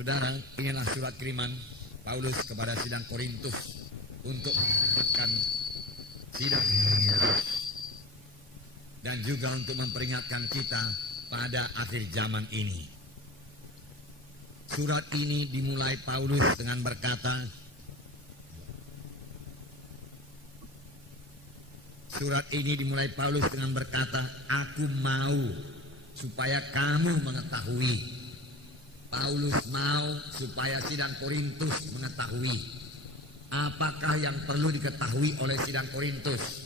Saudara, inilah surat kiriman Paulus kepada sidang Korintus untuk mengingatkan sidang dan juga untuk memperingatkan kita pada akhir zaman ini. Surat ini dimulai Paulus dengan berkata, aku mau supaya kamu mengetahui. Paulus mau supaya sidang Korintus mengetahui apakah yang perlu diketahui oleh sidang Korintus.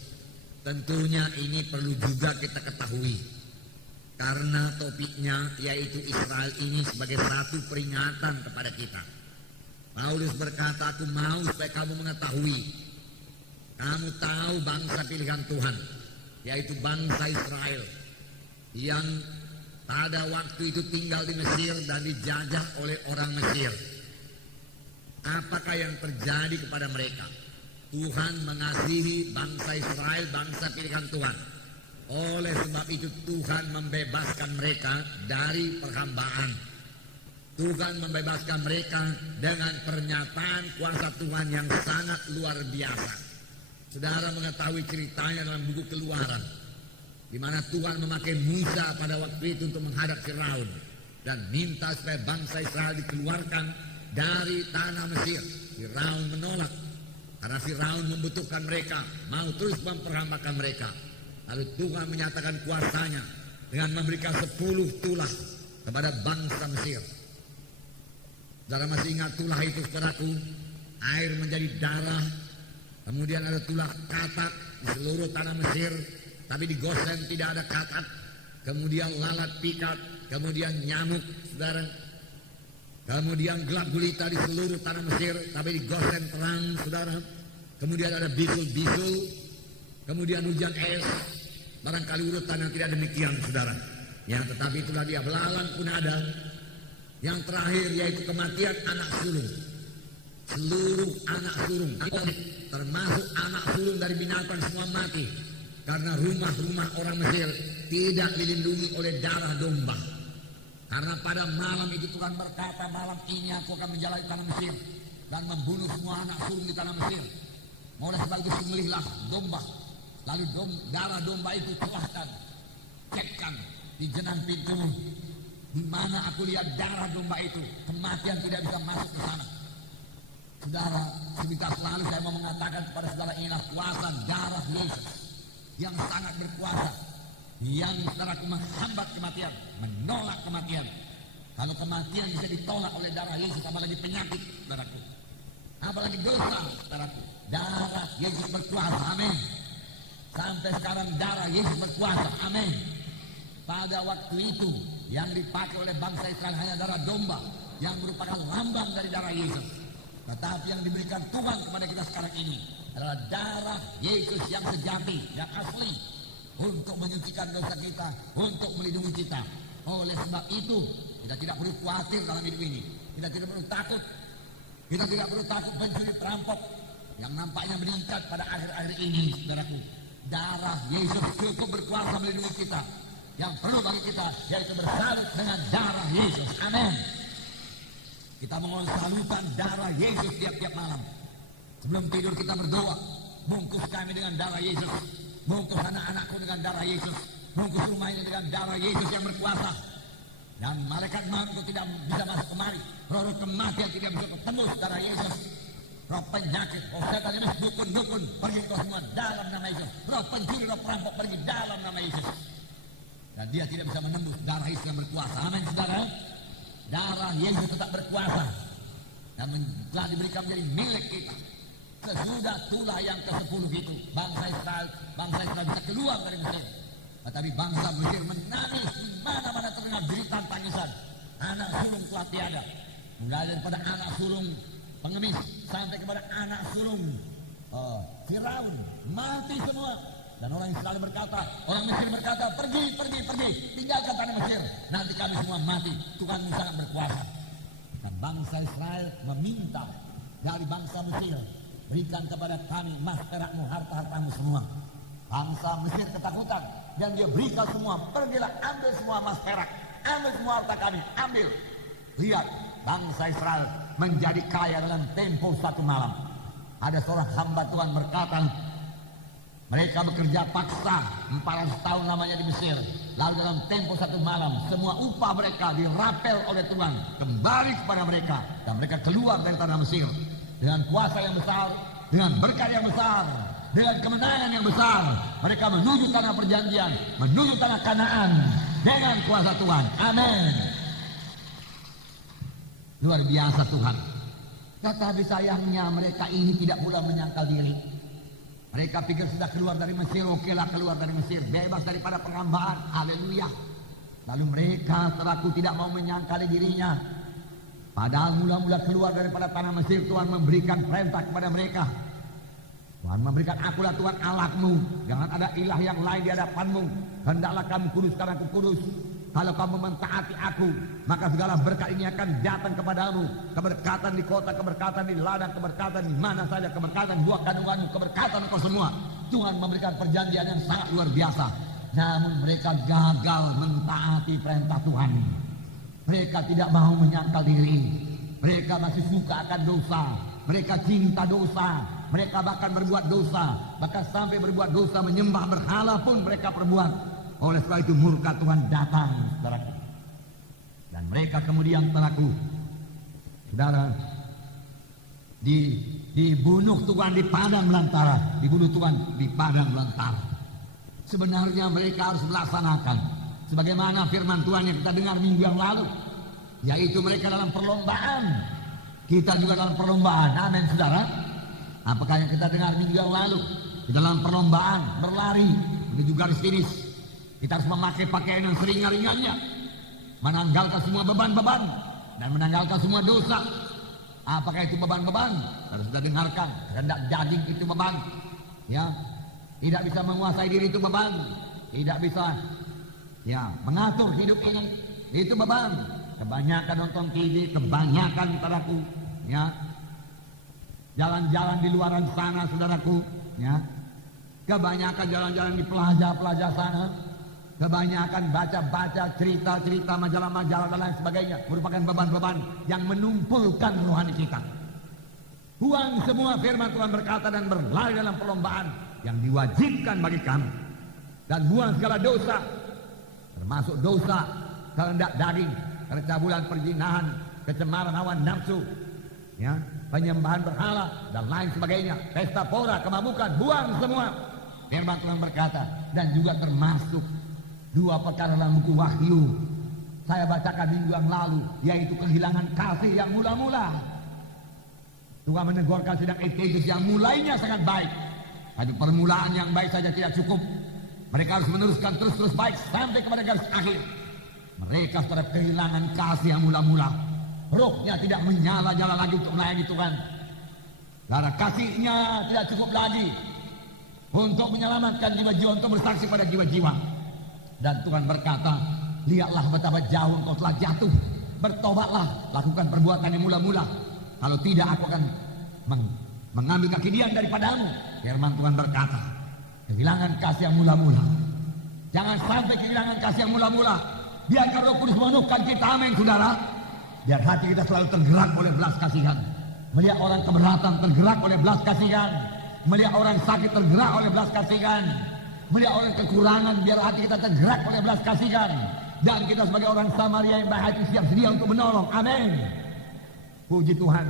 Tentunya ini perlu juga kita ketahui, karena topiknya yaitu Israel ini sebagai satu peringatan kepada kita. Paulus berkata, aku mau supaya kamu mengetahui. Kamu tahu bangsa pilihan Tuhan, yaitu bangsa Israel, yang pada waktu itu tinggal di Mesir dan dijajah oleh orang Mesir. Apakah yang terjadi kepada mereka? Tuhan mengasihi bangsa Israel, bangsa pilihan Tuhan. Oleh sebab itu Tuhan membebaskan mereka dari perhambaan. Tuhan membebaskan mereka dengan pernyataan kuasa Tuhan yang sangat luar biasa. Saudara mengetahui ceritanya dalam buku Keluaran, di mana Tuhan memakai Musa pada waktu itu untuk menghadap Firaun dan minta supaya bangsa Israel dikeluarkan dari tanah Mesir. Firaun menolak karena Firaun membutuhkan mereka, mau terus memperhambakan mereka. Lalu Tuhan menyatakan kuasanya dengan memberikan 10 tulah kepada bangsa Mesir. Saudara masih ingat tulah itu, saudaraku? Air menjadi darah. Kemudian ada tulah katak di seluruh tanah Mesir, tapi di Gosen tidak ada katak. Kemudian lalat pikat, kemudian nyamuk, saudara. Kemudian gelap gulita di seluruh tanah Mesir, tapi di Gosen terang, saudara. Kemudian ada bisul-bisul, kemudian hujan es. Barangkali urutan yang tidak demikian, saudara. Ya, tetapi itulah dia. Belalang pun ada. Yang terakhir yaitu kematian anak sulung. Seluruh anak sulung, termasuk anak sulung dari binatang, semua mati. Karena rumah-rumah orang Mesir tidak dilindungi oleh darah domba. Karena pada malam itu Tuhan berkata, malam ini aku akan menjalani tanah Mesir dan membunuh semua anak sulung di tanah Mesir. Oleh sebab itu sembelihlah domba. Lalu darah domba itu tuahkan, cekkan di jenang pintumu. Di mana aku lihat darah domba itu, kematian tidak bisa masuk ke sana. Saudara, sebentar lalu saya mau mengatakan kepada saudara, inilah kuasa darah Yesus yang sangat berkuasa, yang saudaraku menghambat kematian, menolak kematian. Kalau kematian bisa ditolak oleh darah Yesus, apalagi penyakit, saudaraku, apalagi dosa, saudaraku. Darah Yesus berkuasa, amin. Sampai sekarang darah Yesus berkuasa, amin. Pada waktu itu yang dipakai oleh bangsa Israel hanya darah domba yang merupakan lambang dari darah Yesus. Tetapi yang diberikan Tuhan kepada kita sekarang ini adalah darah Yesus yang sejati, yang asli, untuk menyucikan dosa kita, untuk melindungi kita. Oleh sebab itu kita tidak perlu khawatir dalam hidup ini. Kita tidak perlu takut. Kita tidak perlu takut mencuri perampok yang nampaknya meningkat pada akhir-akhir ini, saudaraku. Darah Yesus cukup berkuasa melindungi kita. Yang perlu bagi kita yaitu bersalut dengan darah Yesus. Amin. Kita mohon salutan darah Yesus tiap-tiap malam. Sebelum tidur kita berdoa, bungkus kami dengan darah Yesus, bungkus anak-anakku dengan darah Yesus, bungkus rumah ini dengan darah Yesus yang berkuasa. Dan malaikat maut itu tidak bisa masuk kemari. Roh kematian tidak bisa ketemu darah Yesus. Roh penyakit, roh setan ini dukun-dukun, pergi kau semua dalam nama Yesus. Roh pencuri, roh perampok, pergi dalam nama Yesus. Dan dia tidak bisa menembus darah Yesus yang berkuasa. Amin, saudara. Darah Yesus tetap berkuasa dan telah diberikan menjadi milik kita. Sesudah tulah yang ke-10 itu, bangsa Israel bisa keluar dari Mesir. Tetapi bangsa Mesir menangis di mana-mana terdengar jeritan tangisan. Anak sulung telah tiada. Mulai daripada anak sulung pengemis sampai kepada anak sulung Firaun, mati semua. Dan orang Israel berkata, orang Mesir berkata, pergi, tinggalkan tanah Mesir. Nanti kami semua mati, Tuhanmu sangat berkuasa. Dan bangsa Israel meminta dari bangsa Mesir, berikan kepada kami emas, perakmu, harta-hartamu semua. Bangsa Mesir ketakutan, dan dia berikan semua, pergilah ambil semua emas perak, ambil semua harta kami, ambil. Lihat, bangsa Israel menjadi kaya dalam tempo satu malam. Ada seorang hamba Tuhan berkata, mereka bekerja paksa 400 tahun lamanya di Mesir. Lalu dalam tempo satu malam, semua upah mereka dirapel oleh Tuhan kembali kepada mereka. Dan mereka keluar dari tanah Mesir dengan kuasa yang besar, dengan berkat yang besar, dengan kemenangan yang besar. Mereka menuju tanah perjanjian, menuju tanah Kanaan dengan kuasa Tuhan. Amin. Luar biasa Tuhan. Tetapi sayangnya mereka ini tidak pula menyangkal diri. Mereka pikir sudah keluar dari Mesir, okelah keluar dari Mesir, bebas daripada penghambaan. Haleluya. Lalu mereka selaku tidak mau menyangkali dirinya. Padahal mula-mula keluar daripada tanah Mesir, Tuhan memberikan perintah kepada mereka. Tuhan memberikan, akulah Tuhan Allahmu, jangan ada ilah yang lain di hadapanmu. Hendaklah kamu kudus karena aku kudus. Kalau kamu mentaati aku, maka segala berkat ini akan datang kepadamu. Keberkatan di kota, keberkatan di ladang, keberkatan di mana saja, keberkatan buah kandunganmu, keberkatan kau semua. Tuhan memberikan perjanjian yang sangat luar biasa. Namun mereka gagal mentaati perintah Tuhan. Mereka tidak mau menyangkal diri. Mereka masih suka akan dosa. Mereka cinta dosa. Mereka bahkan berbuat dosa. Bahkan sampai berbuat dosa, menyembah berhala pun mereka perbuat. Oleh sebab itu murka Tuhan datang, saudaraku. Dan mereka kemudian, saudaraku, saudara, dibunuh Tuhan di padang belantara. Dibunuh Tuhan di padang belantara. Sebenarnya mereka harus melaksanakan sebagaimana firman Tuhan yang kita dengar minggu yang lalu, yaitu mereka dalam perlombaan. Kita juga dalam perlombaan. Amin, saudara. Apakah yang kita dengar minggu yang lalu? Di dalam perlombaan berlari menuju garis finish, kita harus memakai pakaian yang seringan-ringannya, menanggalkan semua beban-beban dan menanggalkan semua dosa. Apakah itu beban-beban? Harus kita dengarkan. Rendak daging itu beban, ya. Tidak bisa menguasai diri itu beban. Tidak bisa, ya, mengatur hidup ini, itu beban. Kebanyakan nonton TV, kebanyakan, saudaraku, ya, jalan-jalan di luaran sana, saudaraku, ya, kebanyakan jalan-jalan di plaza-plaza sana, kebanyakan baca-baca cerita-cerita, majalah-majalah dan lain sebagainya, merupakan beban-beban yang menumpulkan rohani kita. Buang semua firman Tuhan berkata dan berlari dalam perlombaan yang diwajibkan bagi kami. Dan buang segala dosa, termasuk dosa kehendak daging, percabulan, perzinahan, kecemaran hawa nafsu, ya, penyembahan berhala dan lain sebagainya, pesta pora, kemabukan, buang semua. Firman Tuhan berkata, dan juga termasuk dua perkara dalam buku Wahyu saya bacakan minggu yang lalu, yaitu kehilangan kasih yang mula-mula. Tuhan menegurkan sidang Efesus yang mulainya sangat baik, tapi permulaan yang baik saja tidak cukup. Mereka harus meneruskan terus-terus baik sampai kepada garis akhir. Mereka sudah kehilangan kasih yang mula-mula. Rohnya tidak menyala-nyala lagi untuk melayani Tuhan. Karena kasihnya tidak cukup lagi untuk menyelamatkan jiwa-jiwa, untuk bersaksi pada jiwa-jiwa. Dan Tuhan berkata, lihatlah betapa jauh engkau telah jatuh. Bertobatlah, lakukan perbuatan yang mula-mula. Kalau tidak, aku akan mengambil kekidian daripadamu. Firman Tuhan berkata, kehilangan kasih yang mula-mula. Jangan sampai kehilangan kasih yang mula-mula. Biarkan Roh Kudus memenuhkan kita, amin, saudara. Biar hati kita selalu tergerak oleh belas kasihan. Melihat orang keberatan tergerak oleh belas kasihan. Melihat orang sakit tergerak oleh belas kasihan. Melihat orang kekurangan, biar hati kita tergerak oleh belas kasihan. Dan kita sebagai orang Samaria yang baik hati siap sedia untuk menolong. Amin. Puji Tuhan.